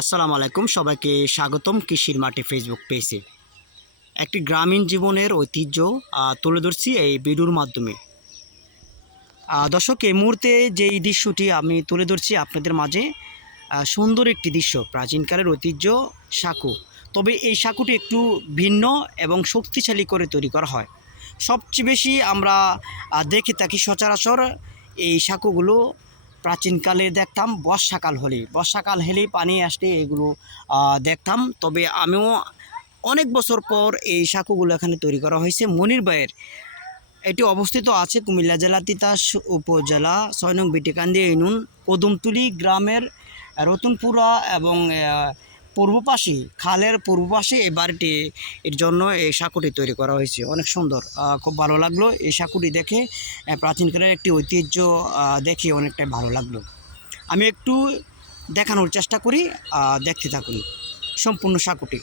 আসসালামু আলাইকুম, সবাইকে স্বাগতম কৃষির মাটি ফেসবুক পেজে। একটি গ্রামীণ জীবনের ঐতিহ্য তুলে ধরছি এই ভিডিওর মাধ্যমে। দর্শক, এই মুহূর্তে যে দৃশ্যটি আমি তুলে ধরছি আপনাদের মাঝে সুন্দর একটি দৃশ্য, প্রাচীনকালের ঐতিহ্য, সাঁকু। তবে এই সাঁকুটি একটু ভিন্ন এবং শক্তিশালী করে তৈরি করা হয়। সবচেয়ে বেশি আমরা দেখে থাকি সচরাচর এই সাঁকুগুলো প্রাচীনকালে দেখতাম, বর্ষাকাল হলে। বর্ষাকাল হলেই পানি আসলে এগুলো দেখতাম। তবে আমিও অনেক বছর পর এই সাঁকুগুলো এখানে তৈরি করা হয়েছে। মনির বাইয়ের এটি অবস্থিত আছে কুমিল্লা জেলা তিতাস উপজেলা, ছয় নং বিটিকান্দি ইউনিয়ন কদমতুলি গ্রামের রতনপুরা এবং পূর্ব পাশে, খালের পূর্ব পাশে এই বাড়িটি এর জন্য এই সাঁকুটি তৈরি করা হয়েছে। অনেক সুন্দর খুব ভালো লাগল। এই সাঁকুটি দেখে প্রাচীনকালের একটি ঐতিহ্য দেখে অনেকটাই ভালো লাগল। আমি একটু দেখানোর চেষ্টা করি দেখতে থাকুন। সম্পূর্ণ সাঁকুটি।